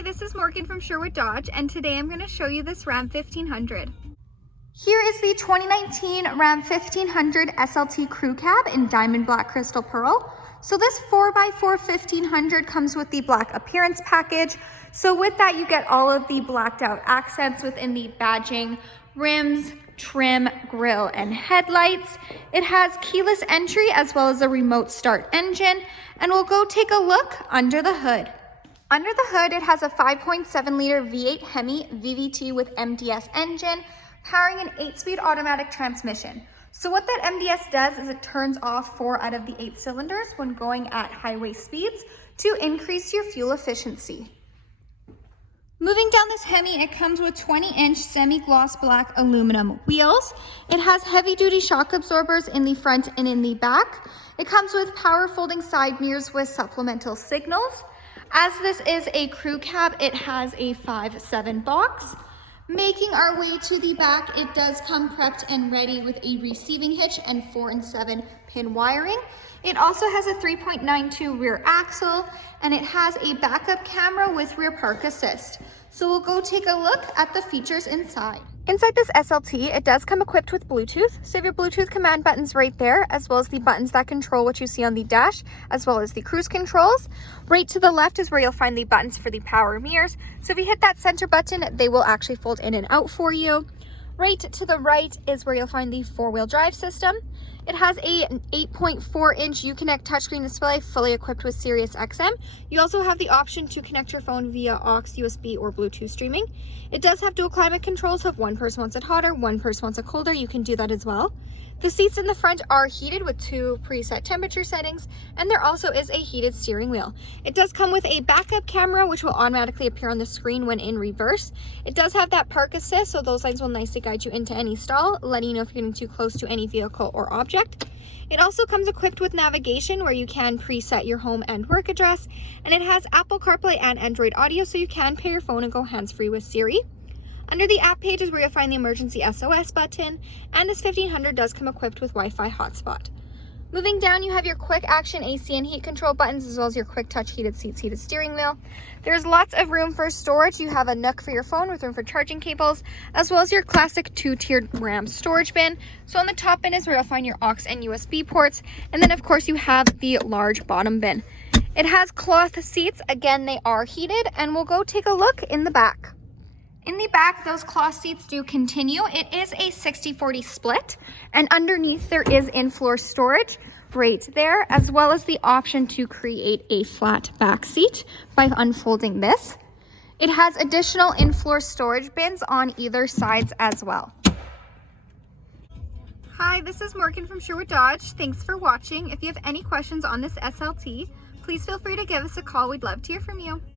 Hi, this is Morgan from Sherwood Dodge, and today I'm going to show you this Ram 1500. Here is the 2019 Ram 1500 SLT Crew Cab in Diamond Black Crystal Pearl. So this 4x4 1500 comes with the black appearance package. So with that, you get all of the blacked out accents within the badging, rims, trim, grille, and headlights. It has keyless entry as well as a remote start engine, and we'll go take a look under the hood. Under the hood, it has a 5.7 liter V8 Hemi VVT with MDS engine, powering an 8-speed automatic transmission. So what that MDS does is it turns off 4 out of the 8 cylinders when going at highway speeds to increase your fuel efficiency. Moving down this Hemi, it comes with 20-inch semi-gloss black aluminum wheels. It has heavy-duty shock absorbers in the front and in the back. It comes with power folding side mirrors with supplemental signals. As this is a crew cab, it has a 5.7 box. Making our way to the back, it does come prepped and ready with a receiving hitch and 4 and 7 pin wiring. It also has a 3.92 rear axle, and it has a backup camera with rear park assist. So we'll go take a look at the features inside. Inside this SLT, it does come equipped with Bluetooth. So you have your Bluetooth command buttons right there, as well as the buttons that control what you see on the dash, as well as the cruise controls. Right to the left is where you'll find the buttons for the power mirrors. So if you hit that center button, they will actually fold in and out for you. Right to the right is where you'll find the 4-wheel drive system. It has an 8.4-inch Uconnect touchscreen display fully equipped with Sirius XM. You also have the option to connect your phone via aux, USB, or Bluetooth streaming. It does have dual climate control, so if one person wants it hotter, one person wants it colder, you can do that as well. The seats in the front are heated with 2 preset temperature settings, and there also is a heated steering wheel. It does come with a backup camera, which will automatically appear on the screen when in reverse. It does have that park assist, so those lights will nicely guide you into any stall, letting you know if you're getting too close to any vehicle or object. It also comes equipped with navigation, where you can preset your home and work address, and it has Apple CarPlay and Android Audio, so you can pair your phone and go hands-free with Siri. Under the app page is where you'll find the emergency SOS button, and this 1500 does come equipped with Wi-Fi hotspot. Moving down, you have your quick action AC and heat control buttons, as well as your quick touch heated seats, heated steering wheel. There's lots of room for storage. You have a nook for your phone with room for charging cables, as well as your classic 2-tiered RAM storage bin. So on the top bin is where you'll find your aux and USB ports, and then of course you have the large bottom bin. It has cloth seats. Again, they are heated, and we'll go take a look in the back. In the back, those cloth seats do continue. It is a 60-40 split, and underneath there is in-floor storage right there, as well as the option to create a flat back seat by unfolding this. It has additional in-floor storage bins on either sides as well. Hi, this is Morgan from Sherwood Dodge. Thanks for watching. If you have any questions on this SLT, please feel free to give us a call. We'd love to hear from you.